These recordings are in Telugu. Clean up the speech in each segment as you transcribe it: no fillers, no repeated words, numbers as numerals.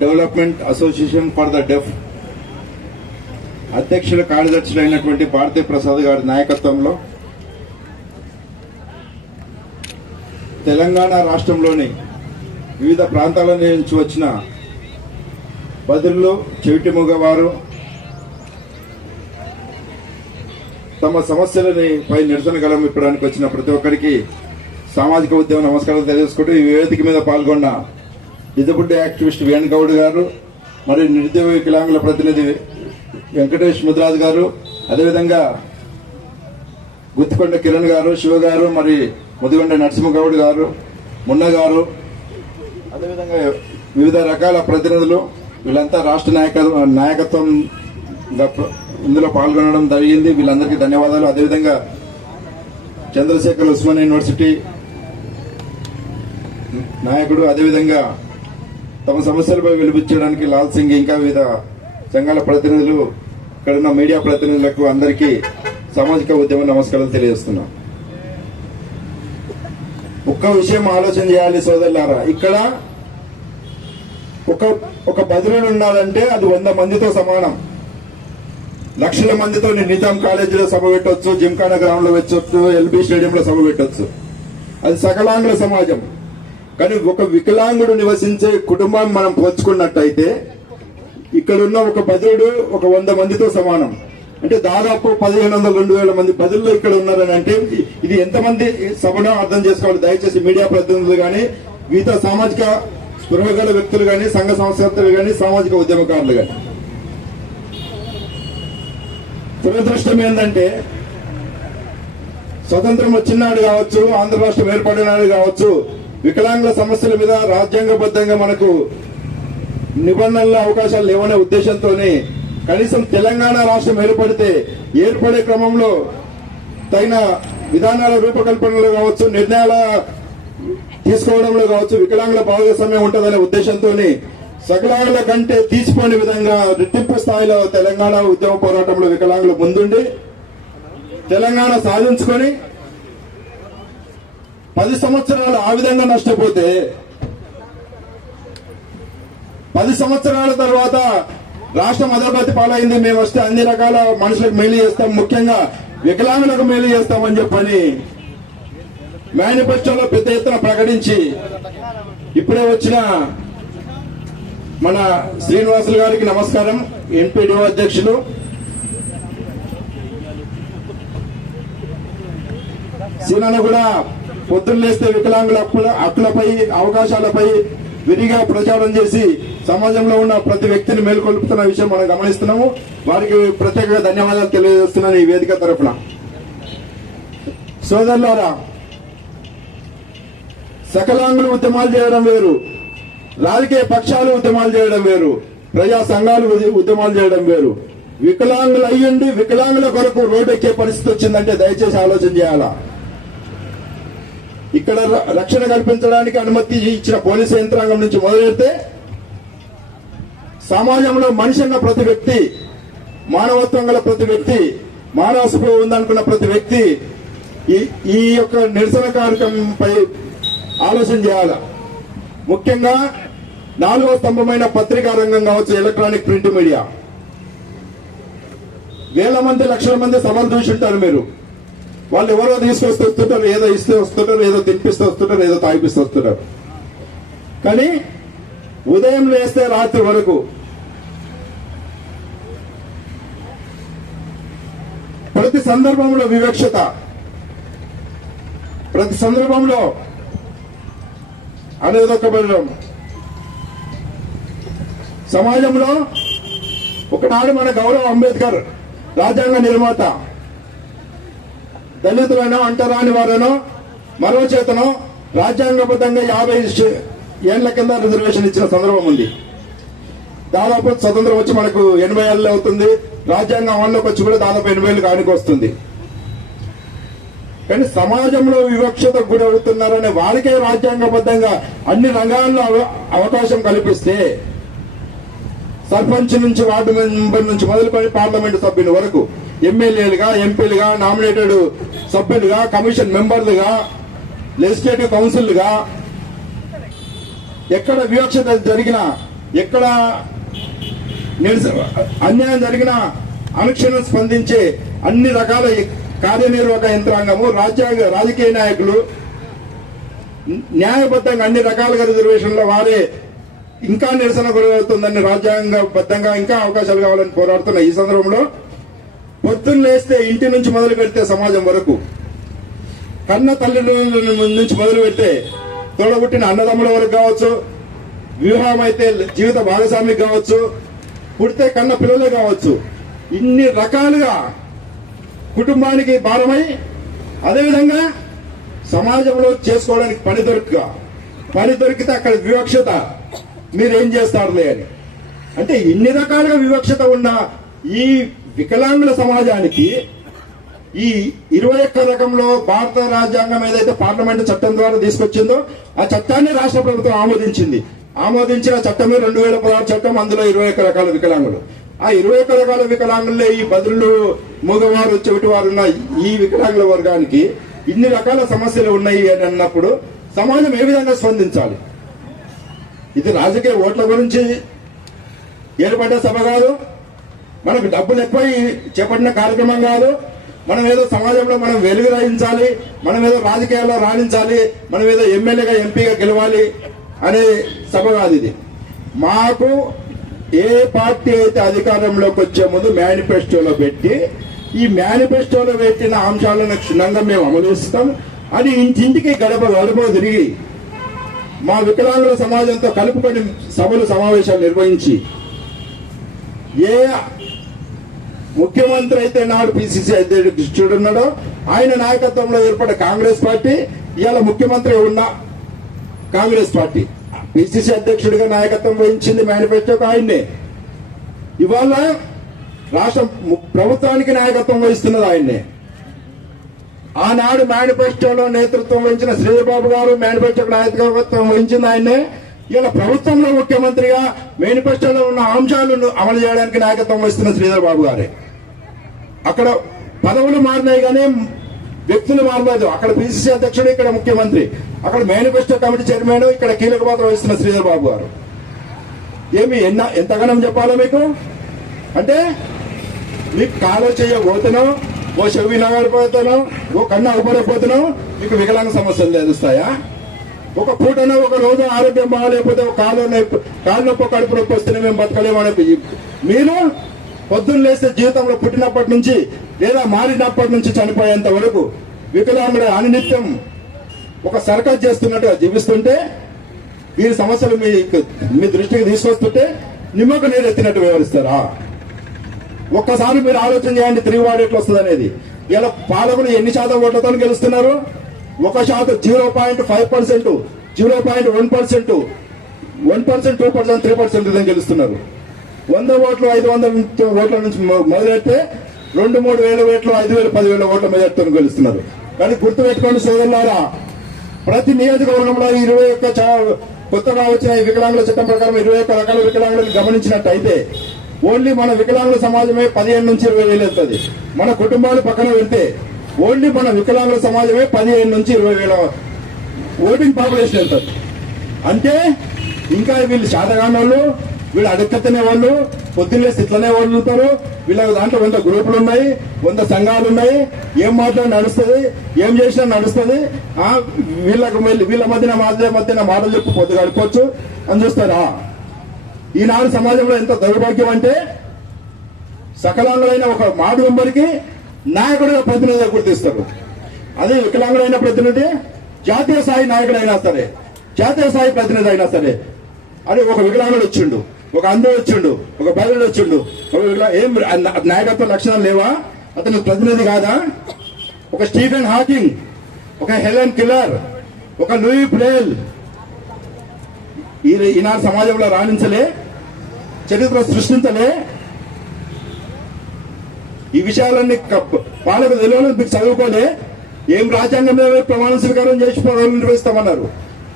డెవలప్మెంట్ అసోసియేషన్ ఫర్ ద డెఫ్ అధ్యక్షుల కార్యదర్శులైనటువంటి భారతీ ప్రసాద్ గారి నాయకత్వంలో తెలంగాణ రాష్ట్రంలోని వివిధ ప్రాంతాల నుంచి వచ్చిన బదిర్లు చెవిటి మగవారు తమ సమస్యలని పై నిరసన గలం ఇప్పడానికి వచ్చిన ప్రతి ఒక్కరికి సామాజిక ఉద్యమ నమస్కారాలు తెలియజేసుకుంటూ ఈ వేదిక మీద పాల్గొన్న డిజబుల్డ్ యాక్టివిస్ట్ వేణుగౌడ్ గారు, మరి నిరుద్యోగ వికలాంగుల ప్రతినిధి వెంకటేష్ ముద్రాజ్ గారు, అదేవిధంగా గుత్తికొండ కిరణ్ గారు, శివ గారు, మరి ముదిగొండ నరసింహగౌడ్ గారు, మున్న గారు, అదేవిధంగా వివిధ రకాల ప్రతినిధులు వీళ్ళంతా రాష్ట్ర నాయకత్వం ఇందులో పాల్గొనడం జరిగింది. వీళ్ళందరికీ ధన్యవాదాలు. అదేవిధంగా చంద్రశేఖర్ ఉస్మాన్ యూనివర్సిటీ నాయకుడు, అదేవిధంగా తమ సమస్యలపై వెలిపించడానికి లాల్ సింగ్, ఇంకా వివిధ సంఘాల ప్రతినిధులు, ఇక్కడున్న మీడియా ప్రతినిధులకు అందరికీ సామాజిక ఉద్యమ నమస్కారాలు తెలియజేస్తున్నాం. ఒక్క విషయం ఆలోచన చేయాలి సోదరులారా, ఇక్కడ ఒక బదిలీలు ఉండాలంటే అది 100 మందితో సమానం. లక్షల మందితో నిజాం కాలేజీలో సభ పెట్టవచ్చు, జిమ్ఖానా గ్రౌండ్ లో పెట్టవచ్చు, ఎల్బీ స్టేడియంలో సభ పెట్టవచ్చు. అది సకలాంగుల సమాజం. కానీ ఒక వికలాంగుడు నివసించే కుటుంబం మనం పోల్చుకున్నట్టయితే ఇక్కడున్న ఒక బదిలీడు ఒక 100 మందితో సమానం. అంటే దాదాపు 1500-2000 మంది బదుల్లో ఇక్కడ ఉన్నారని అంటే ఇది ఎంతమంది సభను అర్థం చేసుకోవాలి. దయచేసి మీడియా ప్రతినిధులు కానీ, వివిధ సామాజిక స్పృహగల వ్యక్తులు కానీ, సంఘ సంస్కర్తలు కానీ, సామాజిక ఉద్యమకారులు కానీ. దురదృష్టం ఏంటంటే స్వతంత్రం వచ్చినాడు కావచ్చు, ఆంధ్ర రాష్ట్రం ఏర్పడినాడు కావచ్చు, వికలాంగుల సమస్యల మీద రాజ్యాంగబద్ధంగా మనకు నిబంధనల అవకాశాలు లేవనే ఉద్దేశంతోనే కనీసం తెలంగాణ రాష్ట్రం ఏర్పడే క్రమంలో తగిన విధానాల రూపకల్పనలో కావచ్చు, నిర్ణయాల తీసుకోవడంలో కావచ్చు వికలాంగుల భాగస్వామ్యం ఉంటుందనే ఉద్దేశంతో సకలాంగుల కంటే తీసిపోని విధంగా రెట్టింపు స్థాయిలో తెలంగాణ ఉద్యమ పోరాటంలో వికలాంగులు ముందుండి తెలంగాణ సాధించుకొని 10 సంవత్సరాలు ఆ విధంగా నష్టపోతే 10 సంవత్సరాల తర్వాత రాష్ట్రం అధోగతి పాలైంది, మేము వస్తే అన్ని రకాల మనుషులకు మేలు చేస్తాం, ముఖ్యంగా వికలాంగులకు మేలు చేస్తామని చెప్పని మేనిఫెస్టోలో పెద్ద ఎత్తున ప్రకటించి ఇప్పుడే వచ్చిన మన శ్రీనివాసులు గారికి నమస్కారం, ఎంపీడీఓ అధ్యక్షులు. సీనన్న కూడా పొద్దున్న లేస్తే వికలాంగుల హక్కులపై, అవకాశాలపై విరిగా ప్రచారం చేసి సమాజంలో ఉన్న ప్రతి వ్యక్తిని మేల్కొల్పుతున్న విషయం మనం గమనిస్తున్నాము. వారికి ప్రత్యేకంగా ధన్యవాదాలు తెలియజేస్తున్నాను ఈ వేదిక తరఫున. సోదరులారా, సకలాంగులు ఉద్యమాలు చేయడం వేరు, రాజకీయ పక్షాలు ఉద్యమాలు చేయడం వేరు, ప్రజా సంఘాలు ఉద్యమాలు చేయడం వేరు. వికలాంగులు అయ్యుండి వికలాంగుల కొరకు రోడ్డు ఎక్కే పరిస్థితి వచ్చిందంటే దయచేసి ఆలోచన చేయాలా. ఇక్కడ రక్షణ కల్పించడానికి అనుమతి ఇచ్చిన పోలీసు యంత్రాంగం నుంచి మొదలెడితే సమాజంలో మనిషి అన్న ప్రతి వ్యక్తి, మానవత్వం గల ప్రతి వ్యక్తి, మానవ స్పృహ ఉందనుకున్న ప్రతి వ్యక్తి ఈ యొక్క నిరసన కార్యక్రమంపై ఆలోచన చేయాల. ముఖ్యంగా 4వ స్తంభమైన పత్రికా రంగం కావచ్చు, ఎలక్ట్రానిక్ ప్రింట్ మీడియా. వేల మంది, లక్షల మంది సభలు చూసి ఉంటారు మీరు. వాళ్ళు ఎవరో తీసుకొస్తూ వస్తుంటారు, ఏదో ఇస్తూ వస్తుంటారు, ఏదో తినిపిస్తూ వస్తుంటారు, ఏదో తాగిపిస్తూ వస్తుంటారు. కానీ ఉదయం లేస్తే రాత్రి వరకు ప్రతి సందర్భంలో వివక్షత, ప్రతి సందర్భంలో అనేదొక్కబడడం. సమాజంలో ఒకనాడు మన గౌరవ అంబేద్కర్ రాజ్యాంగ నిర్మాత దళితులనో, అంటరాని వారనో, మరో చేతనో రాజ్యాంగబద్ధంగా 50 ఏళ్ల కింద రిజర్వేషన్ ఇచ్చిన సందర్భం ఉంది. దాదాపు స్వతంత్రం వచ్చి మనకు 80 ఏళ్ళు అవుతుంది. రాజ్యాంగం అమల్లోకి వచ్చి కూడా దాదాపు 80 ఏళ్ళు కానికి వస్తుంది. కానీ సమాజంలో వివక్షతకు గురవుతున్నారనే వాళ్ళకే రాజ్యాంగబద్ధంగా అన్ని రంగాల్లో అవకాశం కల్పిస్తే సర్పంచ్ నుంచి, వార్డు మెంబర్ నుంచి మొదలుకొని పార్లమెంటు సభ్యుల వరకు, ఎమ్మెల్యేలుగా, ఎంపీలుగా, నామినేటెడ్ సభ్యులుగా, కమిషన్ మెంబర్లుగా, లెజిస్లేటివ్ కౌన్సిల్గా ఎక్కడ వివక్షత జరిగినా, ఎక్కడ అన్యాయం జరిగినా అనుక్షణం స్పందించే అన్ని రకాల కార్యనిర్వాహక యంత్రాంగము, రాజకీయ నాయకులు న్యాయబద్ధంగా అన్ని రకాలుగా రిజర్వేషన్ల వారే ఇంకా నిరసన గురవుతుందని రాజ్యాంగబద్ధంగా ఇంకా అవకాశాలు కావాలని పోరాడుతున్న ఈ సందర్భంలో పొద్దున్న లేస్తే ఇంటి నుంచి మొదలు పెడితే సమాజం వరకు, కన్న తల్లిదండ్రుల నుంచి మొదలు పెడితే తోడబుట్టిన అన్నదమ్ముల వరకు కావచ్చు, వివాహం అయితే జీవిత భాగస్వామికి కావచ్చు, పుడితే కన్న పిల్లలే కావచ్చు, ఇన్ని రకాలుగా కుటుంబానికి భారమై అదేవిధంగా సమాజంలో చేసుకోవడానికి పని దొరికితే అక్కడ వివక్షత, మీరేం చేస్తారులే అని. అంటే ఇన్ని రకాలుగా వివక్షత ఉన్న ఈ వికలాంగుల సమాజానికి ఈ 21 రకంలో భారత రాజ్యాంగం ఏదైతే పార్లమెంటు చట్టం ద్వారా తీసుకొచ్చిందో ఆ చట్టాన్ని రాష్ట్ర ప్రభుత్వం ఆమోదించిన చట్టమే 2016 చట్టం. అందులో 21 రకాల వికలాంగులు. ఆ 21 రకాల వికలాంగుల్లో ఈ బదులు మూగవారు చెవిటివారు ఉన్న ఈ వికలాంగుల వర్గానికి ఇన్ని రకాల సమస్యలు ఉన్నాయి అని అన్నప్పుడు సమాజం ఏ విధంగా స్పందించాలి? ఇది రాజకీయ ఓట్ల గురించి ఏర్పడ్డ సభ కాదు, మనకు డబ్బులు ఎక్కువ చేపట్టిన కార్యక్రమం కాదు, మనం ఏదో సమాజంలో మనం వెలుగు రాయించాలి, మనం ఏదో రాజకీయాల్లో రాణించాలి, మనం ఏదో ఎమ్మెల్యేగా ఎంపీగా గెలవాలి అనే సభ కాదు ఇది. మాకు ఏ పార్టీ అయితే అధికారంలోకి వచ్చే ముందు మేనిఫెస్టోలో పెట్టి ఈ మేనిఫెస్టోలో పెట్టిన అంశాలను క్షుణ్ణంగా మేము అమలుస్తాం అని ఇంటింటికి గడప తిరిగి మా వికలాంగుల సమాజంతో కలుపుకొని సభలు సమావేశాలు నిర్వహించి ఏ ముఖ్యమంత్రి అయితే నాడు పిసిసి అధ్యక్షుడు ఉన్నాడో ఆయన నాయకత్వంలో ఏర్పడే కాంగ్రెస్ పార్టీ, ఇవాళ ముఖ్యమంత్రి ఉన్న కాంగ్రెస్ పార్టీ, పిసిసి అధ్యక్షుడిగా నాయకత్వం వహించింది మేనిఫెస్టోకి ఆయన్నే. ఇవాళ రాష్ట్ర ప్రభుత్వానికి నాయకత్వం వహిస్తున్నది ఆయన్నే. ఆనాడు మేనిఫెస్టోలో నేతృత్వం వహించిన శ్రీధర్బాబు గారు మేనిఫెస్టోకి నాయకత్వం వహించింది ఆయన్నే. ఇలా ప్రభుత్వంలో ముఖ్యమంత్రిగా మేనిఫెస్టోలో ఉన్న అంశాలను అమలు చేయడానికి నాయకత్వం వహిస్తున్న శ్రీధర్బాబు గారే. అక్కడ పదవులు మారినాయి కానీ వ్యక్తులు మారలేదు. అక్కడ పిసిసి అధ్యక్షుడు, ఇక్కడ ముఖ్యమంత్రి, అక్కడ మేనిఫెస్టో కమిటీ చైర్మన్, ఇక్కడ కీలక పాత్ర వహిస్తున్న శ్రీధర్బాబు గారు. ఏమి ఎంతగానం చెప్పాలో మీకు? అంటే మీకు కాలో చేయబోతున్నాం, ఓ చెవి నగరిపోతాను, ఓ కన్ను అవ్వకపోతున్నాం, మీకు వికలాంగ సమస్యలు తెలుస్తాయా? ఒక పూటనో ఒక రోజు ఆరోగ్యం బాగాలేకపోతే కాలు నొప్పి కడుపు నొప్పి వస్తేనే మేము బతకలేమని మీరు పొద్దున్న లేస్తే జీవితంలో పుట్టినప్పటి నుంచి లేదా మారినప్పటి నుంచి చనిపోయేంత వరకు వికలాంగుడు అనినిత్యం ఒక సర్కస్ చేస్తున్నట్టుగా జీవిస్తుంటే వీరి సమస్యలు మీ దృష్టికి తీసుకొస్తుంటే నిమ్మక నీరు ఎత్తినట్టు వ్యవహరిస్తారా? ఒక్కసారి మీరు ఆలోచన చేయండి, 3 వార్డు ఎట్లా వస్తుంది అనేది. ఇలా పాలకులు ఎన్ని శాతం ఓట్లతో గెలుస్తున్నారు? 1% 0.5%, 0.1%, 1%, 2%, 3% గెలుస్తున్నారు. 100 ఓట్లు 500 ఓట్ల నుంచి మొదలెడితే 2-3 వేల ఓట్లు 5,000 10,000 ఓట్ల మెజార్టీతో గెలుస్తున్నారు. కానీ గుర్తుపెట్టుకోండి సోదరులారా, ప్రతి నియోజకవర్గంలో 21 కొత్తగా వచ్చిన ఈ వికలాంగుల చట్టం ప్రకారం 21 రకాల వికలాంగులను గమనించినట్టయితే ఓన్లీ మన వికలాంగుల సమాజమే 15 నుంచి 20 వేలు వెళ్తుంది. మన కుటుంబాలు పక్కన వెళ్తే ఓన్లీ మన వికలాంగుల సమాజమే 15 నుంచి 20 వేల ఓటింగ్ పాపులేషన్ వెళ్తుంది. అంటే ఇంకా వీళ్ళు శాతగాని వాళ్ళు, వీళ్ళు అడుక్కతినే వాళ్ళు, పొద్దున్నే ఇట్లనే వాళ్ళు ఉంటారు. వీళ్ళ దాంట్లో 100 గ్రూపులు ఉన్నాయి, 100 సంఘాలు ఉన్నాయి. ఏం మాట్లాడి నడుస్తుంది, ఏం చేసినా నడుస్తుంది. వీళ్ళ మధ్యన మాటలు చెప్పి పొద్దు గడిపోవచ్చు అని చూస్తారా? ఈనాడు సమాజంలో ఎంత దౌర్భాగ్యం అంటే సకలాంగులైన ఒక మాడు మెంబర్కి నాయకుడిగా ప్రతినిధిగా గుర్తిస్తారు. అదే వికలాంగులైన ప్రతినిధి జాతీయ స్థాయి నాయకుడైనా సరే, జాతీయ స్థాయి ప్రతినిధి అయినా సరే, అని ఒక వికలాంగుడు వచ్చిండు, ఒక అంధుడు వచ్చిండు, ఒక బయలుడు వచ్చిండు, ఏం నాయకత్వ లక్షణాలు లేవా? అతను ప్రతినిధి కాదా? ఒక స్టీఫెన్ హాకింగ్, ఒక హెలెన్ కిల్లర్, ఒక లూయి బ్రేల్ ఈనాడు సమాజంలో రాణించలే, చరిత్ర సృష్టించలే. ఈ విషయాలన్నీ పాలకు తెలియని మీకు చదువుకోలే. ఏం రాజ్యాంగం మీద ప్రమాణ స్వీకారం చేసి పదవులు నిర్వహిస్తామన్నారు?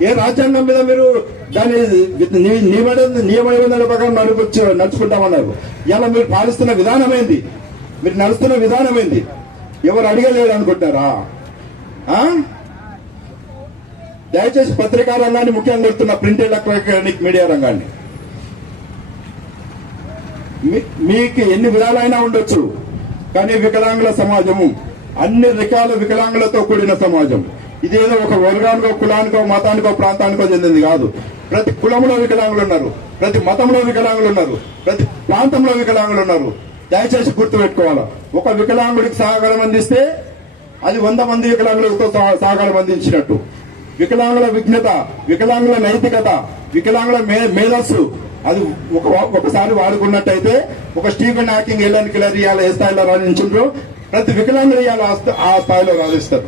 ఏ రాజ్యాంగం మీద మీరు దాన్ని నియమ నిబంధనల ప్రకారం నడుచుకుంటామన్నారు? ఇలా మీరు పాలిస్తున్న విధానం ఏంది? మీరు నడుస్తున్న విధానం ఏంది? ఎవరు అడగలేడు అనుకుంటారా? దయచేసి పత్రికా రంగాన్ని ముఖ్యంగా కొడుతున్న ప్రింట్ ఎలక్ట్రానిక్ మీడియా రంగాన్ని. మీకు ఎన్ని విధాలైనా ఉండొచ్చు, కానీ వికలాంగుల సమాజము అన్ని రకాల వికలాంగులతో కూడిన సమాజం. ఇదేదో ఒక వర్గానికో కులానికో మతానికో ప్రాంతానికో చెందింది కాదు. ప్రతి కులంలో వికలాంగులు ఉన్నారు, ప్రతి మతంలో వికలాంగులు ఉన్నారు, ప్రతి ప్రాంతంలో వికలాంగులు ఉన్నారు. దయచేసి గుర్తుపెట్టుకోవాలా. ఒక వికలాంగుడికి సహకారం అందిస్తే అది 100 మంది వికలాంగులతో సహకారం అందించినట్టు. వికలాంగుల విఘ్నత, వికలాంగుల నైతికత, వికలాంగుల మేధస్సు అది ఒకసారి వాడుకున్నట్టయితే ఒక స్టీఫెన్ హాకింగ్, ఎలన్ కిల్లర్ ఇవాళ ఏ స్థాయిలో రాణించారో ప్రతి వికలాంగులు ఇవాళ ఆ స్థాయిలో రాణిస్తారు.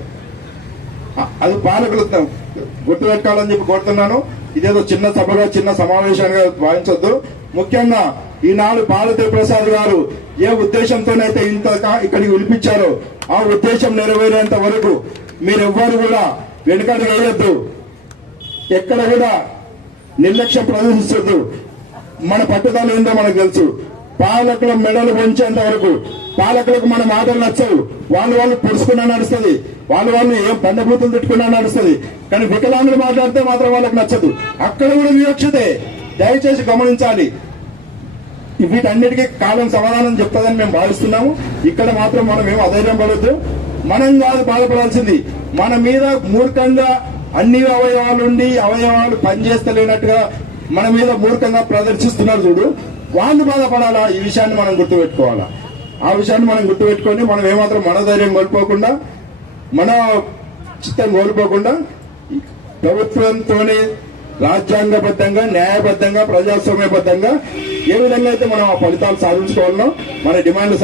అది పాలకులు గుర్తుపెట్టుకోవాలని చెప్పి కోరుతున్నాను. ఇదేదో చిన్న సభగా చిన్న సమావేశాలుగా భావించొద్దు. ముఖ్యంగా ఈనాడు భారతీ ప్రసాద్ గారు ఏ ఉద్దేశంతోనైతే ఇంత ఇక్కడికి పిలిపించారో ఆ ఉద్దేశం నెరవేరేంత వరకు మీరెవ్వరు కూడా వెనుకడుగు వేయొద్దు, ఎక్కడ కూడా నిర్లక్ష్యం ప్రదర్శించొద్దు. మన పట్టుదల ఏందో మనకు తెలుసు. పాలకుల మెడలు వంచేంత వరకు పాలకులకు మన మాటలు నచ్చవు. వాళ్ళు పొడుచుకున్నా నడుస్తుంది, వాళ్ళు ఏం బండబూతులు తిట్టుకున్నా నడుస్తుంది. కానీ వికలాంగులు మాట్లాడితే మాత్రం వాళ్ళకి నచ్చదు. అక్కడ కూడా వివక్షతే. దయచేసి గమనించాలి. వీటన్నిటికీ కాలం సమాధానం చెప్తుందని మేము భావిస్తున్నాము. ఇక్కడ మాత్రం మనం ఏం అధైర్యం పడద్దు. మనం కాదు బాధపడాల్సింది, మన మీద మూర్ఖంగా అన్ని అవయవాలుండి అవయవాలు పనిచేస్తలేనట్టుగా మన మీద మూర్ఖంగా ప్రదర్శిస్తున్నారు చూడు, వాళ్ళు బాధపడాలా. ఈ విషయాన్ని మనం గుర్తుపెట్టుకోవాలా. ఆ విషయాన్ని మనం గుర్తుపెట్టుకొని మనం ఏమాత్రం మన ధైర్యం కోల్పోకుండా, మన చిత్తం కోల్పోకుండా ప్రభుత్వంతోనే రాజ్యాంగబద్ధంగా, న్యాయబద్ధంగా, ప్రజాస్వామ్యబద్ధంగా ఏ విధంగా అయితే మనం ఆ ఫలితాలు సాధించుకోవాలనో, మన డిమాండ్లు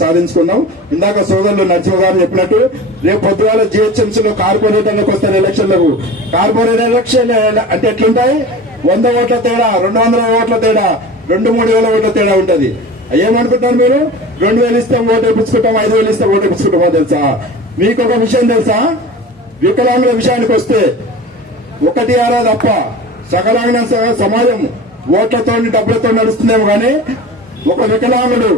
సాధించుకున్నాం. ఇందాక సోదరులు నరసింహ గారు చెప్పినట్టు రేపు పొద్దుగాల జిహెచ్ఎంసీలో కార్పొరేటర్లకు వస్తారు ఎలక్షన్లకు. కార్పొరేటర్ ఎలక్షన్ అంటే ఎట్లుంటాయి? 100 ఓట్ల తేడా, 200 ఓట్ల తేడా, 2-3 వేల ఓట్ల తేడా ఉంటది. ఏమనుకుంటారు మీరు? 2000 ఇస్తే ఓటు వేయించుకుంటాం, 5000 ఇస్తే ఓటు వేయించుకుంటామో తెలుసా? మీకు ఒక విషయం తెలుసా? వికలాంగుల విషయానికి వస్తే 1-6 తప్ప సకలాంగ సమాజం ఓట్లతో డబ్బులతో నడుస్తుందేమో కానీ ఒక వికలాంగుడు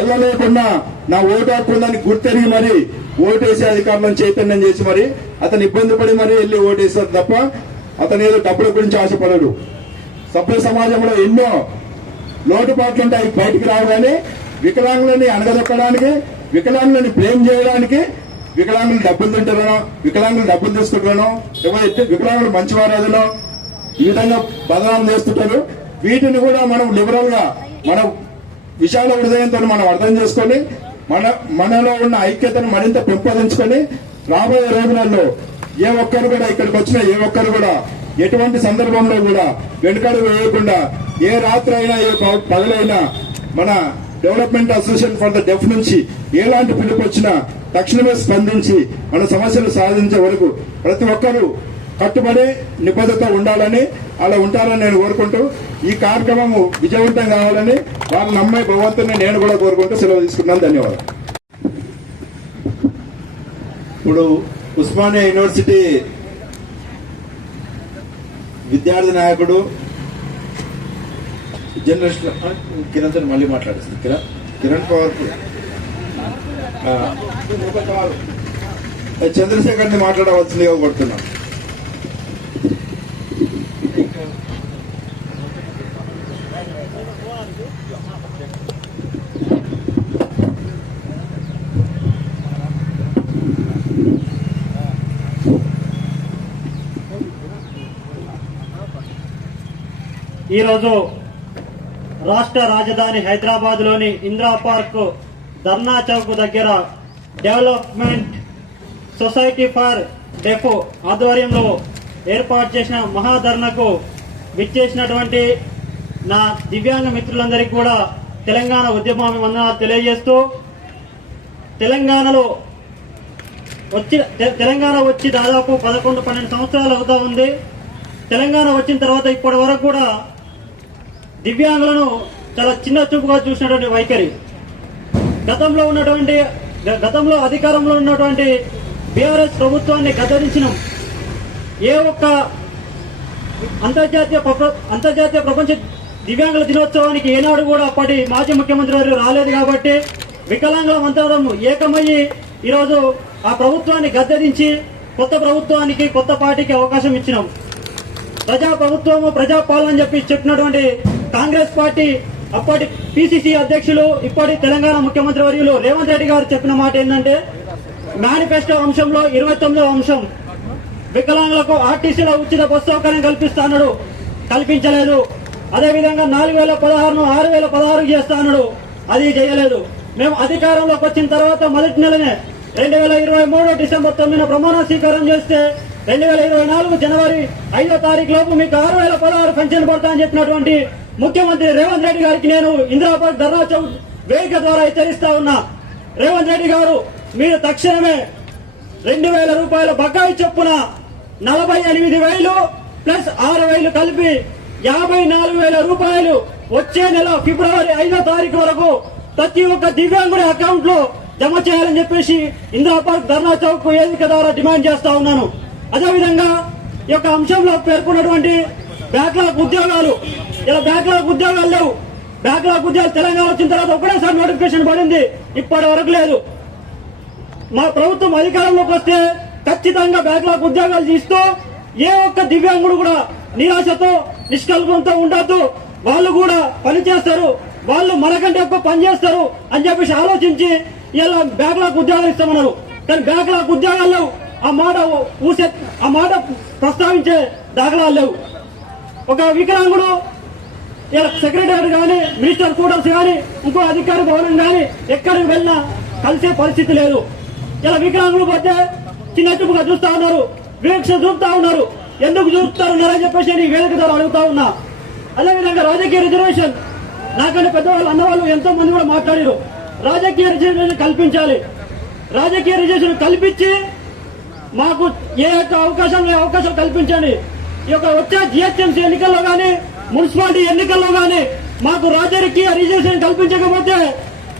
ఎల్లలేకుండా నా ఓటు హక్కుందని గుర్తెరిగి మరి ఓటేసే అధికారులను చైతన్యం చేసి మరి అతను ఇబ్బంది పడి మరి వెళ్ళి ఓటేస్తారు తప్ప అతను ఏదో డబ్బుల గురించి ఆశపడడు. సభ్య సమాజంలో ఎన్నో లోటుపాట్లుంటాయి, బయటికి రావగానే వికలాంగులని అణగదొక్కడానికి, వికలాంగులని బ్లేమ్ చేయడానికి, వికలాంగులు డబ్బులు తింటారనో, వికలాంగులు డబ్బులు తీసుకుంటారనో, ఎవరైతే వికలాంగులు మంచివారాదనో ఈ విధంగా బదనాం చేస్తుంటారు. వీటిని కూడా మనం లిబరల్ గా మన విశాల హృదయంతో మనం అర్థం చేసుకొని మనలో ఉన్న ఐక్యతను మరింత పెంపొందించుకొని రాబోయే రోజులలో ఏ ఒక్కరు కూడా ఇక్కడికి వచ్చిన ఏ ఒక్కరు కూడా ఎటువంటి సందర్భంలో కూడా వెనుకడుగు వేయకుండా ఏ రాత్రి అయినా ఏ పగలైనా మన డెవలప్మెంట్ అసోసియేషన్ ఫర్ ద డెఫ్ నుంచి ఎలాంటి పిలుపు వచ్చినా తక్షణమే స్పందించి మన సమస్యలు సాధించే వరకు ప్రతి ఒక్కరూ కట్టుబడి నిబద్ధత ఉండాలని, అలా ఉంటారని నేను కోరుకుంటూ ఈ కార్యక్రమం విజయవంతం కావాలని వాళ్ళు నమ్మే భగవంతుని నేను కూడా కోరుకుంటూ సెలవు తీసుకున్నాను. ధన్యవాదాలు. ఇప్పుడు ఉస్మానియా యూనివర్సిటీ విద్యార్థి నాయకుడు జర్నలిస్ట్ కిరణ్ తో మళ్ళీ మాట్లాడుతుంది. కిరణ్ పవర్ చంద్రశేఖర్ ని మాట్లాడవలసిందిగా కోరుతున్నాను. ఈరోజు రాష్ట్ర రాజధాని హైదరాబాద్ లోని ఇందిరా పార్క్ ధర్నా చౌక్ దగ్గర డెవలప్మెంట్ సొసైటీ ఫర్ డెఫ్ ఆధ్వర్యంలో ఏర్పాటు చేసిన మహాధర్నాకు విచ్చేసినటువంటి నా దివ్యాంగ మిత్రులందరికీ కూడా తెలంగాణ ఉద్యమాభివందనాలు తెలియజేస్తూ, తెలంగాణ వచ్చి దాదాపు 11-12 సంవత్సరాలు అవుతా ఉంది. తెలంగాణ వచ్చిన తర్వాత ఇప్పటి వరకు కూడా దివ్యాంగులను చాలా చిన్న చూపుగా చూసినటువంటి వైఖరి, గతంలో అధికారంలో ఉన్నటువంటి బీఆర్ఎస్ ప్రభుత్వాన్ని గద్దరించినాం. ఏ ఒక్క అంతర్జాతీయ ప్రపంచ దివ్యాంగుల దినోత్సవానికి ఏనాడు కూడా అప్పటి మాజీ ముఖ్యమంత్రి వారు రాలేదు. కాబట్టి వికలాంగుల మంత్రాలను ఏకమయ్యి ఈరోజు ఆ ప్రభుత్వాన్ని గద్దరించి కొత్త ప్రభుత్వానికి కొత్త పార్టీకి అవకాశం ఇచ్చినాం. ప్రజాప్రభుత్వము ప్రజాపాలన అని చెప్పినటువంటి కాంగ్రెస్ పార్టీ అప్పటి పిసిసి అధ్యక్షులు ఇప్పటి తెలంగాణ ముఖ్యమంత్రి వర్యులు రేవంత్ రెడ్డి గారు చెప్పిన మాట ఏంటంటే, మేనిఫెస్టో అంశంలో 29వ అంశం వికలాంగులకు ఆర్టీసీలో ఉచిత బస్సు సౌకర్యం కల్పిస్తాడు, కల్పించలేదు. అదేవిధంగా 4016ను 6016 చేస్తాడు, అది చేయలేదు. మేము అధికారంలోకి వచ్చిన తర్వాత మొదటి నెలనే 2023 డిసెంబర్ 9న ప్రమాణ స్వీకారం చేస్తే 2024 జనవరి 5వ తారీఖు లోపు మీకు 6016 పెన్షన్ పడతా అని చెప్పినటువంటి ముఖ్యమంత్రి రేవంత్ రెడ్డి గారికి నేను ఇందిరాబాద్ ధర్నా చౌక్ వేదిక ద్వారా హెచ్చరిస్తా ఉన్నా. రేవంత్ రెడ్డి గారు, మీరు తక్షణమే 2000 రూపాయల బకాయి చొప్పున 48,000 ప్లస్ 6,000 కలిపి 54,000 రూపాయలు వచ్చే నెల ఫిబ్రవరి 5వ తారీఖు వరకు ప్రతి ఒక్క దివ్యాంగుడి అకౌంట్ లో జమ చేయాలని చెప్పేసి ఇందిరాబాద్ ధర్నా చౌక్ వేదిక ద్వారా డిమాండ్ చేస్తా ఉన్నాను. అదేవిధంగా ఈ యొక్క అంశంలో పేర్కొన్నటువంటి బ్యాక్లాగ్ ఉద్యోగాలు, ఇలా బ్యాక్లాగ్ ఉద్యోగాలు లేవు. బ్యాక్లాగ్ ఉద్యోగాలు తెలంగాణ వచ్చిన తర్వాత ఒకటేసారి నోటిఫికేషన్ పడింది, ఇప్పటి వరకు లేదు. మా ప్రభుత్వం అధికారంలోకి వస్తే ఖచ్చితంగా బ్యాక్లాగ్ ఉద్యోగాలు ఇస్తూ ఏ ఒక్క దివ్యాంగుడు కూడా నిరాశతో నిష్కల్పంతో ఉండద్దు, వాళ్ళు కూడా పనిచేస్తారు, వాళ్ళు మనకంటే ఎక్కువ పనిచేస్తారు అని చెప్పేసి ఆలోచించి ఇలా బ్యాక్లాగ్ ఉద్యోగాలు ఇస్తామన్నారు. కానీ బ్యాక్లాగ్ ఉద్యోగాలు లేవు. ఆ మాట ప్రస్తావించే దాఖలాలు లేవు. ఒక వికలాంగుడు ఇలా సెక్రటరీ కానీ మినిస్టర్ క్వార్టర్స్ కానీ ఇంకో అధికారి భవనం కానీ ఎక్కడికి వెళ్ళినా కలిసే పరిస్థితి లేదు. ఇలా వికలాంగులు పోతే చిన్న చూపుగా చూస్తా ఉన్నారు, వివక్ష చూపుతా ఉన్నారు. ఎందుకు చూపుతారున్నారని చెప్పేసి నేను వేదిక ద్వారా అడుగుతా ఉన్నా. అదేవిధంగా రాజకీయ రిజర్వేషన్, నాకంటే పెద్దవాళ్ళు అన్నవాళ్ళు ఎంతో మంది కూడా మాట్లాడారు. రాజకీయ రిజర్వేషన్ కల్పించాలి. రాజకీయ రిజర్వేషన్ కల్పించి మాకు ఏ యొక్క అవకాశం కల్పించండి. ఈ యొక్క వచ్చే జిహెచ్ఎంసీ ఎన్నికల్లో గానీ మున్సిపాలిటీ ఎన్నికల్లో గానీ మాకు రాజకీయ రిజర్వేషన్ కల్పించకపోతే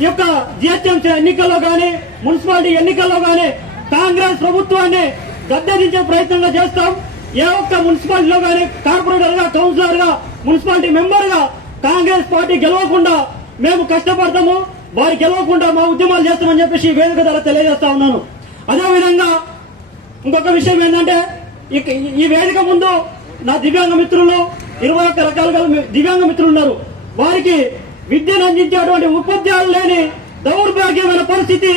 ఈ యొక్క జిహెచ్ఎంసీ ఎన్నికల్లో గానీ మున్సిపాలిటీ ఎన్నికల్లో గానీ కాంగ్రెస్ ప్రభుత్వాన్ని గద్దెదించే ప్రయత్నంగా చేస్తాం. ఏ ఒక్క మున్సిపాలిటీలో గానీ కార్పొరేటర్ గా, కౌన్సిలర్ గా, మున్సిపాలిటీ మెంబర్ గా కాంగ్రెస్ పార్టీ గెలవకుండా మేము కష్టపడతాము, వారు గెలవకుండా మా ఉద్యమాలు చేస్తామని చెప్పేసి వేదిక ద్వారా తెలియజేస్తా ఉన్నాను. అదేవిధంగా ఇంకొక విషయం ఏంటంటే, ఈ వేదిక ముందు నా దివ్యాంగ మిత్రులు 21 రకాలుగా దివ్యాంగ మిత్రులు ఉన్నారు. వారికి విద్యను అందించేటువంటి ఉపాధ్యాయులు లేని దౌర్భాగ్యమైన పరిస్థితి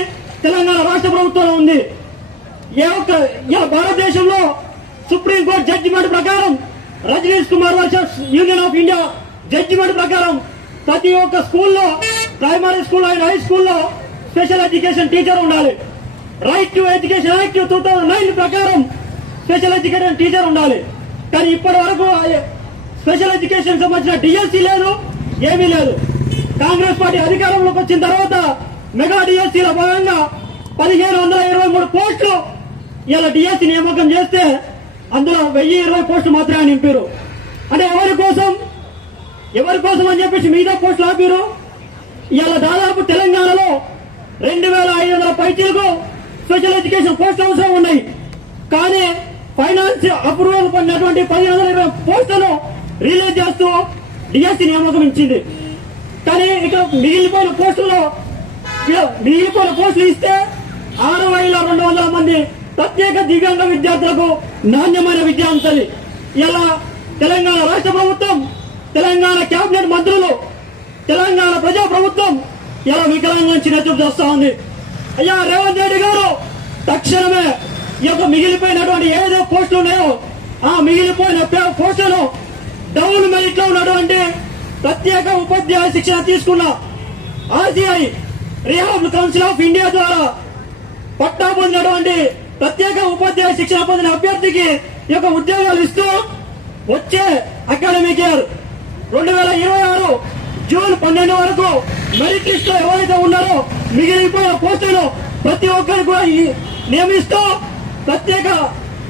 తెలంగాణ రాష్ట్ర ప్రభుత్వంలో ఉంది. భారతదేశంలో సుప్రీంకోర్టు జడ్జిమెంట్ ప్రకారం Rajnish Kumar versus union of India judgment ప్రకారం ప్రతి ఒక్క స్కూల్లో, ప్రైమరీ స్కూల్ అండ్ హై స్కూల్లో స్పెషల్ ఎడ్యుకేషన్ టీచర్ ఉండాలి. రైట్ టు ఎడ్యుకేషన్ యాక్ట్ 2009 ప్రకారం స్పెషల్ ఎడ్యుకేషన్ టీచర్ ఉండాలి. కానీ ఇప్పటి వరకు స్పెషల్ ఎడ్యుకేషన్ సంబంధించిన డిఎస్సీ లేదు, ఏమీ లేదు. కాంగ్రెస్ పార్టీ అధికారంలోకి వచ్చిన తర్వాత మెగా డిఎస్సీలో భాగంగా 1523 పోస్టులు ఇలా డిఎస్సీ నియామకం చేస్తే అందులో 1020 పోస్టులు మాత్రమే నింపారు. అంటే ఎవరి కోసం అని చెప్పేసి మిగతా పోస్టులు ఆపారు. ఇలా దాదాపు తెలంగాణలో 2500 పైచీలకు స్పెషల్ ఎడ్యుకేషన్ పోస్టులు అవసరం ఉన్నాయి. కానీ ఫైనాన్స్ అప్రూవల్ పొందినటువంటి 1520 పోస్టులను రిలీజ్ చేస్తూ డిఎస్సీ నియామకం ఇచ్చింది. కానీ ఇక్కడ మిగిలిపోయిన పోస్టులు ఇస్తే 6200 మంది ప్రత్యేక దివ్యాంగ విద్యార్థులకు నాణ్యమైన విద్య అంతది. ఇలా తెలంగాణ రాష్ట్ర ప్రభుత్వం, తెలంగాణ కేబినెట్ మంత్రులు, తెలంగాణ ప్రజా ప్రభుత్వం ఇలా వికలాంగులను చిన్న చూపు చేస్తా ఉంది. అయ్యా రేవంత్ రెడ్డి గారు, తక్షణమే ఈ యొక్క మిగిలిపోయినటువంటి ఏదో పోస్టులు ఉన్నాయో ఆ మిగిలిపోయిన పోస్టులను డౌన్ మెరిట్ లో ఉన్నటువంటి ప్రత్యేక ఉపాధ్యాయ శిక్షణ తీసుకున్న RCI rehab council of India ద్వారా పట్టా పొందినటువంటి ప్రత్యేక ఉపాధ్యాయ శిక్షణ పొందిన అభ్యర్థికి ఈ యొక్క ఉద్యోగాలు ఇస్తూ వచ్చే అకాడమిక్ ఇయర్ 2026 జూన్ 12 వరకు మెరిట్ లిస్ట్ లో ఎవరైతే ఉన్నారో మిగిలిపోయిన పోస్టులను ప్రతి ఒక్కరికి కూడా నియమిస్తూ ప్రత్యేక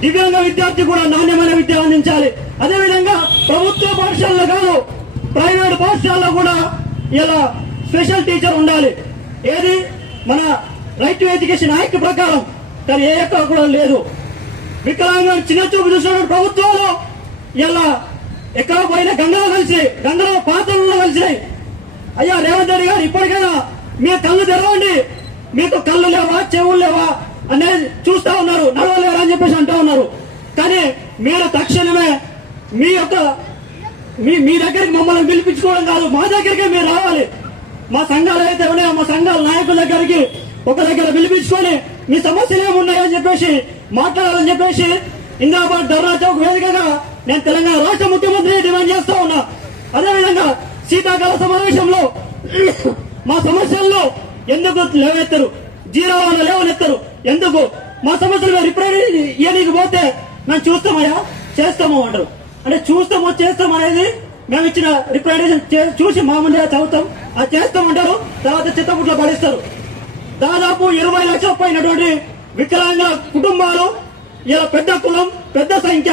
దివ్యాంగ విద్యార్థి కూడా నాణ్యమైన విద్య అందించాలి. అదేవిధంగా ప్రభుత్వ పాఠశాలలో కాదు, ప్రైవేట్ పాఠశాలలో కూడా ఇలా స్పెషల్ టీచర్ ఉండాలి. ఏది మన రైట్ టు ఎడ్యుకేషన్ యాక్ట్ ప్రకారం. కానీ ఏ ఎక్కడ కూడా లేదు. వికలాంగులను చిన్న చూపు చూసిన ప్రభుత్వాలు ఇలా ఎక్కడ పోయినా గంగలో పాత్రలు కలిసినాయి. అయ్యా రేవంత్ రెడ్డి గారు, ఇప్పటికైనా మీ కళ్ళు తెరవండి. మీకు కళ్ళు లేవా, చెవులు లేవా? అనేది చూస్తా ఉన్నారు, నడవలేరు అని చెప్పేసి అంటా ఉన్నారు. కానీ మీరు తక్షణమే మీ దగ్గరికి మమ్మల్ని పిలిపించుకోవడం కాదు, మా దగ్గరికి మీరు రావాలి. మా సంఘాలు అయితే ఉన్నాయో మా సంఘాల నాయకుల దగ్గరికి ఒక దగ్గర పిలిపించుకొని మీ సమస్యలు ఏమున్నాయని చెప్పేసి మాట్లాడాలని చెప్పేసి ఇంద్రాబాద్ ధర్నా చౌక్ వేదికగా నేను తెలంగాణ రాష్ట్ర ముఖ్యమంత్రిని డిమాండ్ చేస్తా ఉన్నా. అదేవిధంగా శీతాకాల సమావేశంలో మా సమస్యల్లో ఎందుకు లేవెత్తరు, జీరోవాన లేవనెత్తరు, ఎందుకు మా సమస్యలు మీరు ఇప్పుడే ఇయనీకి పోతే మేము చూస్తామయ్యా చేస్తాము అంటారు. అంటే చూస్తాము చేస్తాం అనేది మేము ఇచ్చిన రిప్రజెంటేషన్ చూసి మా ముందే చదువుతాం, అది చేస్తామంటారు, తర్వాత చిత్తపుట్లో పడిస్తారు. దాదాపు 20 లక్షల పైనటువంటి వికలాంగ కుటుంబాలు, ఇలా పెద్ద కులం, పెద్ద సంఖ్య,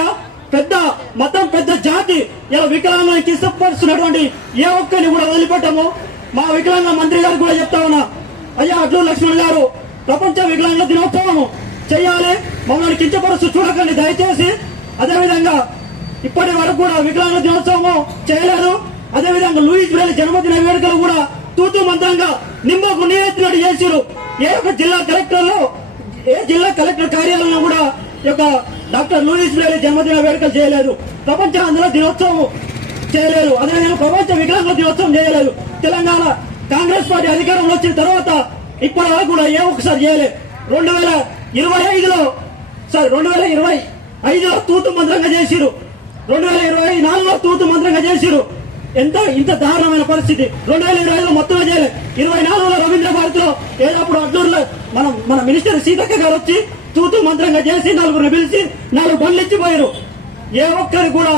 పెద్ద మతం, పెద్ద జాతి ఇలా వికలాంగులను కించపరుస్తున్నటువంటి ఏ ఒక్కరిని కూడా వదిలిపెట్టము. మా వికలాంగ మంత్రి గారు కూడా చెప్తా ఉన్నా, అయ్యా అడ్లూరు లక్ష్మణ్ గారు ప్రపంచ వికలాంగ దినోత్సవం చేయాలి, మమ్మల్ని కించపరుస్తూ చూడకండి దయచేసి. అదేవిధంగా ఇప్పటి వరకు కూడా వికలాంగ దినోత్సవం చేయలేదు. అదేవిధంగా లూయిస్ బ్రెయిలీ జన్మదిన వేడుకలు కూడా తూతూ మంత్రంగా నిమ్మకు నీరెత్తినట్టు చేసిరు. ఏ జిల్లా కలెక్టర్ కార్యాలయంలో కూడా డాక్టర్ లూయిస్ బ్రెయిలీ జన్మదిన వేడుకలు చేయలేదు, ప్రపంచ ఆంధ్ర దినోత్సవం చేయలేదు, అదేవిధంగా ప్రపంచ వికలాంగ దినోత్సవం చేయలేదు. తెలంగాణ కాంగ్రెస్ పార్టీ అధికారంలో వచ్చిన తర్వాత ఇప్పటి వరకు కూడా ఏ ఒక్కసారి చేయలేదు. 2025లో తూతు మంత్రంగా చేసిరు, 2024లో తూతు మంత్రంగా చేసిరు. ఇంత దారుణమైన పరిస్థితి 2025లో మొత్తం చేయలేదు. 24లో రవీంద్ర భారతిలో ఏదప్పుడు అడ్లూరులో మన మినిస్టర్ సీతక్క గారు వచ్చి తూతు మంత్రంగా చేసి 4 పిలిచి 4 బండ్లు ఇచ్చిపోయారు. ఏ ఒక్కరికి కూడా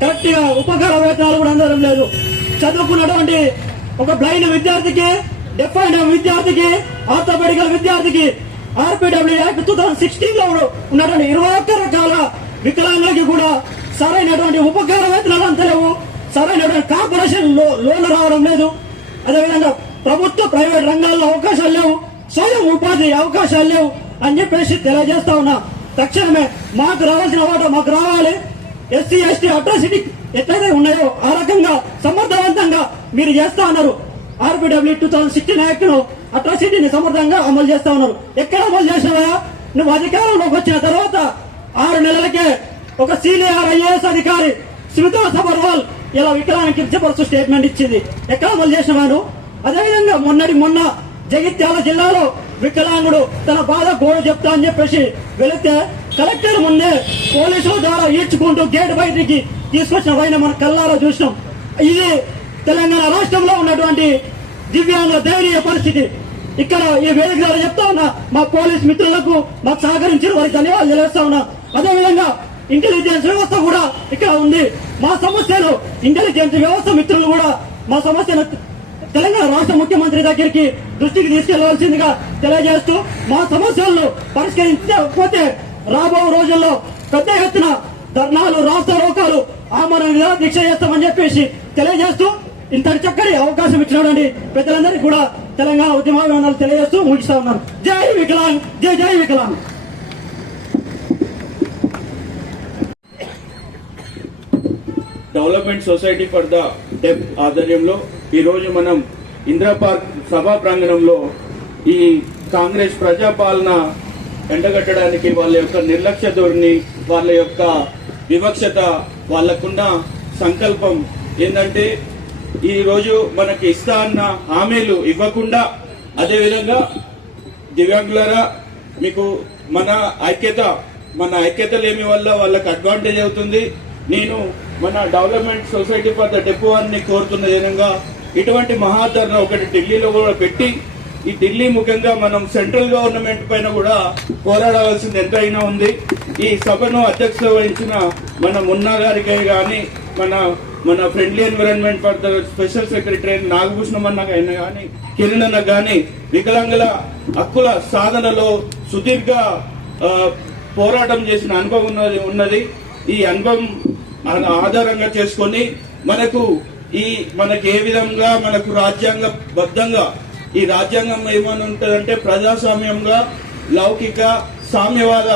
కరెక్ట్ గా ఉపకార వేతనాలు కూడా అందడం లేదు. చదువుకున్నటువంటి ఒక బ్లైండ్ విద్యార్థికి, డెఫ్ అయిన విద్యార్థికి, ఆర్థోపెడికల్ విద్యార్థికి ఆర్పీడబ్ల్యూ యాక్ట్ 2016లో ఉన్నటువంటి 21 రకాల వికలాంగులకి కూడా సరైనటువంటి ఉపకార వేతనాలు అంతలేవు, సరైనటువంటి కార్పొరేషన్ లోన్లు రావడం లేదు. అదేవిధంగా ప్రభుత్వ ప్రైవేట్ రంగాల్లో అవకాశాలు లేవు, స్వయం ఉపాధి అవకాశాలు లేవు అని చెప్పేసి తెలియజేస్తా ఉన్నా. తక్షణమే మాకు రావాల్సిన వాటా మాకు రావాలి. ఎస్సీ ఎస్టీ అట్రాసిటీ ఎట్లయితే ఉన్నాయో ఆ రకంగా సమర్థవంతంగా మీరు చేస్తా ఉన్నారు. ఆర్పీడబ్ల్యూ 2016 యాక్ట్ ను అట్రాసిటీని సమర్థంగా అమలు చేస్తా ఉన్నారు. ఎక్కడ అమలు చేసినావా? నువ్వు అధికారంలోకి వచ్చిన తర్వాత 6 నెలలకే ఒక సీనియర్ ఐఏఎస్ అధికారి స్మితా సబర్వాల్ ఇలా వికలాంగ కించపరుస్తూ స్టేట్మెంట్ ఇచ్చింది. ఎక్కడ అమలు చేసినావాను? అదేవిధంగా మొన్న జగిత్యాల జిల్లాలో వికలాంగుడు తన బాధ గోడ చెప్తా అని చెప్పేసి వెళితే కలెక్టర్ ముందే పోలీసుల ద్వారా ఈడ్చుకుంటూ గేట్ బయటికి తీసుకొచ్చిన వైన మన కల్లారా చూసినాం. ఇది తెలంగాణ రాష్ట్రంలో ఉన్నటువంటి దివ్యాంగుల దయనీయ పరిస్థితి. ఇక్కడ ఈ వేదిక ద్వారా చెప్తా ఉన్నా, మా పోలీస్ మిత్రులకు మాకు సహకరించిన వారికి ధన్యవాదాలు తెలియజేస్తా ఉన్నా. అదేవిధంగా ఇంటెలిజెన్స్ వ్యవస్థ కూడా ఇక్కడ ఉంది. మా సమస్యలు ఇంటెలిజెన్స్ వ్యవస్థ మిత్రులు కూడా మా సమస్యను తెలంగాణ రాష్ట్ర ముఖ్యమంత్రి దగ్గరికి దృష్టికి తీసుకెళ్లవలసిందిగా తెలియజేస్తూ, మా సమస్యలను పరిష్కరించకపోతే రాబో రోజుల్లో పెద్ద ఎత్తున ధర్నాలు, రాష్ట్ర రోకాలు, ఆమరణ దీక్ష చేస్తామని చెప్పేసి తెలియజేస్తూ, ఇంతటి చక్కటి అవకాశం ఇచ్చినటువంటి పెద్దలందరికీ కూడా తెలంగాణ ఉద్యమాభివందనాలు తెలియజేస్తూ ముగిస్తా ఉన్నారు. జై వికలాంగ్, జై జై Viklang. Development society for the డెఫ్ ఆధ్వర్యంలో ఈ రోజు మనం ఇందిరా పార్క్ సభా ప్రాంగణంలో ఈ కాంగ్రెస్ ప్రజాపాలన ఎండగట్టడానికి వాళ్ళ యొక్క నిర్లక్ష్య ధోరణి, వాళ్ళ యొక్క వివక్షత, వాళ్ళకున్న సంకల్పం ఏంటంటే ఈ రోజు మనకి ఇస్తా అన్న హామీలు ఇవ్వకుండా, అదేవిధంగా దివ్యాంగులారా మీకు మన ఐక్యత లేని వల్ల వాళ్ళకి అడ్వాంటేజ్ అవుతుంది. నేను మన డెవలప్మెంట్ సొసైటీ ఫర్ ద డెఫ్ వారిని కోరుతున్న విధంగా ఇటువంటి మహాధరణ ఒకటి ఢిల్లీలో కూడా పెట్టి, ఈ ఢిల్లీ ముఖ్యంగా మనం సెంట్రల్ గవర్నమెంట్ పైన కూడా పోరాడవలసింది ఎంతైనా ఉంది. ఈ సభను అధ్యక్షత వహించిన మన మున్నా గారికి కానీ, మన friendly environment for the special secretary Nagabhushanam అన్న కానీ, కిరణ్ అన్న కానీ, వికలాంగుల హక్కుల సాధనలో సుదీర్ఘ పోరాటం చేసిన అనుభవం ఉన్నది. ఈ అనుభవం ఆధారంగా చేసుకొని మనకి ఏ విధంగా మనకు రాజ్యాంగబద్ధంగా ఈ రాజ్యాంగం ఏమని ఉంటుందంటే ప్రజాస్వామ్యంగా, లౌకిక, సామ్యవాద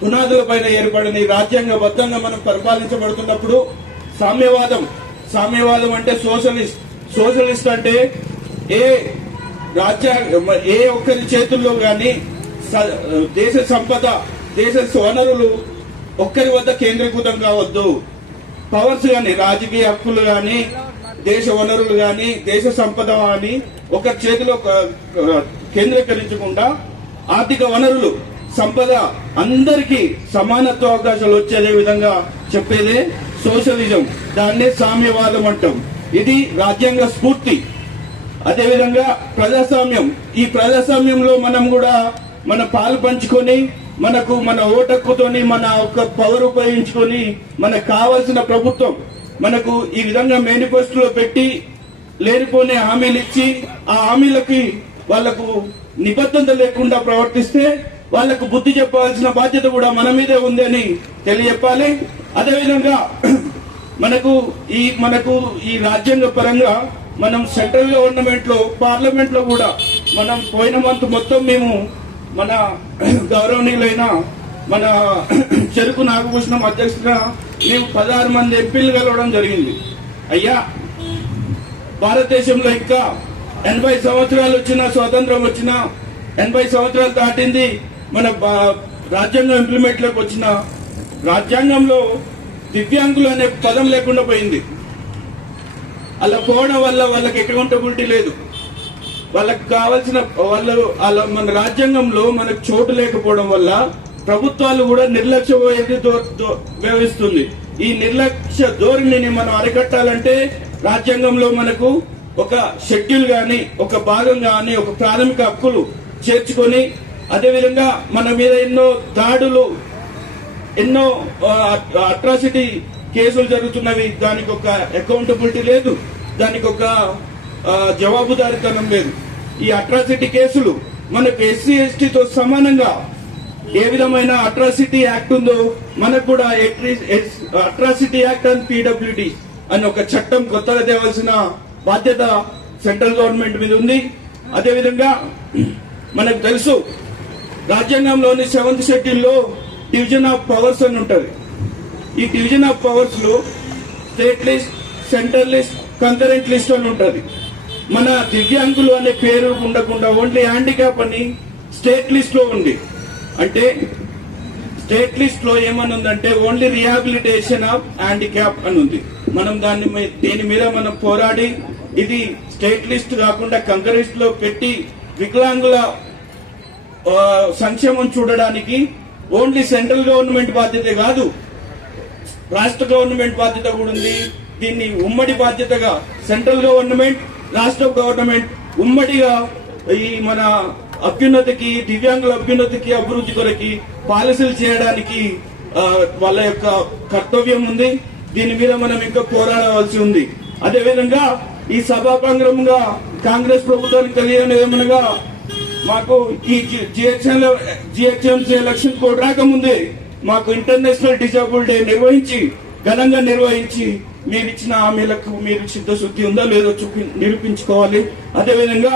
పునాదుల పైన ఏర్పడిన ఈ రాజ్యాంగబద్ధంగా మనం పరిపాలించబడుతున్నప్పుడు సామ్యవాదం అంటే సోషలిస్ట్ అంటే ఏ ఒక్కరి చేతుల్లో గాని దేశ సంపద, దేశ వనరులు ఒక్కరి వద్ద కేంద్రీకృతం కావద్దు. పవర్స్ గాని, రాజకీయ హక్కులు గాని, దేశ వనరులు గాని, దేశ సంపద గాని ఒకరి చేతిలో కేంద్రీకరించకుండా ఆర్థిక వనరులు, సంపద అందరికీ సమానత్వ అవకాశాలు వచ్చే విధంగా చెప్పేదే సోషలిజం. దాన్నే సామ్యవాదం అంటాం. ఇది రాజ్యాంగ స్ఫూర్తి. అదేవిధంగా ప్రజాస్వామ్యం. ఈ ప్రజాస్వామ్యంలో మనం కూడా మన పాలు పంచుకొని, మనకు మన ఓటక్కుతోని మన ఒక పవర్ ఉపయోగించుకొని మనకు కావాల్సిన ప్రభుత్వం మనకు ఈ విధంగా మేనిఫెస్టోలో పెట్టి లేనిపోని హామీలు ఇచ్చి ఆ హామీలకి వాళ్లకు నిబద్ధత లేకుండా ప్రవర్తిస్తే వాళ్లకు బుద్ధి చెప్పాల్సిన బాధ్యత కూడా మన మీదే ఉంది అని తెలియజెప్పాలి. అదేవిధంగా మనకు ఈ రాజ్యాంగ పరంగా మనం సెంట్రల్ గవర్నమెంట్ లో, పార్లమెంట్ లో కూడా మనం పోయిన మంత్ మొత్తం మేము మన గౌరవనీయులైన మన చెరుకు నాగభూషణం అధ్యక్షుడిగా మేము 16 మంది ఎంపీలు కలవడం జరిగింది. అయ్యా, భారతదేశంలో ఇంకా 80 సంవత్సరాలు వచ్చినా, స్వాతంత్రం వచ్చినా 80 సంవత్సరాలు దాటింది, మన రాజ్యాంగం ఇంప్లిమెంట్ లోకి వచ్చిన రాజ్యాంగంలో దివ్యాంగులు అనే పదం లేకుండా పోయింది. అలా పోవడం వల్ల వాళ్ళకి అకౌంటబిలిటీ లేదు. వాళ్ళకి కావాల్సిన మన రాజ్యాంగంలో మనకు చోటు లేకపోవడం వల్ల ప్రభుత్వాలు కూడా నిర్లక్ష్య వ్యవహరిస్తుంది. ఈ నిర్లక్ష్య ధోరణిని మనం అరికట్టాలంటే రాజ్యాంగంలో మనకు ఒక షెడ్యూల్ గాని, ఒక భాగం గాని, ఒక ప్రాథమిక హక్కులు చేర్చుకొని, అదేవిధంగా మన మీద ఎన్నో దాడులు, ఎన్నో అట్రాసిటీ కేసులు జరుగుతున్నవి. దానికి ఒక అకౌంటబిలిటీ లేదు, దానికి ఒక జవాబుదారీతనం లేదు. ఈ అట్రాసిటీ కేసులు మనకు ఎస్సీ ఎస్టీతో సమానంగా ఏ విధమైన అట్రాసిటీ యాక్ట్ ఉందో మనకు కూడా అట్రాసిటీ యాక్ట్ అండ్ పీడబ్ల్యూడి అని ఒక చట్టం కొత్తగా తేవాల్సిన బాధ్యత సెంట్రల్ గవర్నమెంట్ మీద ఉంది. అదేవిధంగా మనకు తెలుసు, రాజ్యాంగంలోని 7th షెడ్యూల్లో డివిజన్ ఆఫ్ పవర్స్ అని ఉంటది. ఈ డివిజన్ ఆఫ్ పవర్స్ లో state list, central list, concurrent list అని ఉంటది. మన దివ్యాంగులు అనే పేరు ఉండకుండా ఓన్లీ హ్యాండిక్యాప్ అని స్టేట్ లిస్ట్ లో ఉంది. అంటే స్టేట్ లిస్ట్ లో ఏమని ఉందంటే ఓన్లీ రిహాబిలిటేషన్ ఆఫ్ హ్యాండిక్యాప్ అని ఉంది. మనం దీని మీద మనం పోరాడి ఇది స్టేట్ లిస్ట్ కాకుండా కంకరెంట్ లో పెట్టి వికలాంగుల సంక్షేమం చూడడానికి ఓన్లీ సెంట్రల్ గవర్నమెంట్ బాధ్యత కాదు, రాష్ట్ర గవర్నమెంట్ బాధ్యత కూడా ఉంది. దీన్ని ఉమ్మడి బాధ్యతగా సెంట్రల్ గవర్నమెంట్, రాష్ట్ర గవర్నమెంట్ ఉమ్మడిగా ఈ మన అభ్యున్నతికి, దివ్యాంగుల అభ్యున్నతికి, అభివృద్ధి కొరకి పాలసీలు చేయడానికి వాళ్ళ యొక్క కర్తవ్యం ఉంది. దీని మీద మనం ఇంకా పోరాడవలసి ఉంది. అదేవిధంగా ఈ సభాపంగంగా కాంగ్రెస్ ప్రభుత్వానికి తెలియనిదేమనగా మాకు ఈ జిహెచ్ఎంసీ ఎలక్షన్ కోడ్ రాకముందే మాకు ఇంటర్నేషనల్ డిజేబుల్ డే ఘనంగా నిర్వహించి మీరు ఇచ్చిన హామీలకు మీరు చిత్తశుద్ధి ఉందో లేదో నిరూపించుకోవాలి. అదేవిధంగా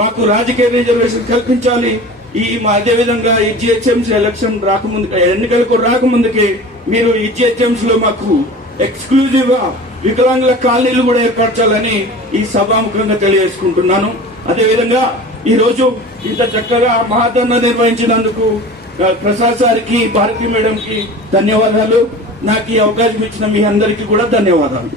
మాకు రాజకీయ రిజర్వేషన్ కల్పించాలి. అదేవిధంగా ఈ జిహెచ్ఎంసీ ఎలక్షన్ ఎన్నికలకు రాకముందుకే మీరు ఈ జిహెచ్ఎంసీ లో మాకు ఎక్స్క్లూజివ్ గా వికలాంగుల కాలనీలు కూడా ఏర్పరచాలని ఈ సభాముఖంగా తెలియజేసుకుంటున్నాను. అదేవిధంగా ఈ రోజు ఇంత చక్కగా మహాధర్నా నిర్వహించినందుకు ప్రసాద్ సార్కి, భారతి మేడం కి ధన్యవాదాలు. నాకు ఈ అవకాశం ఇచ్చిన మీ అందరికీ కూడా ధన్యవాదాలు.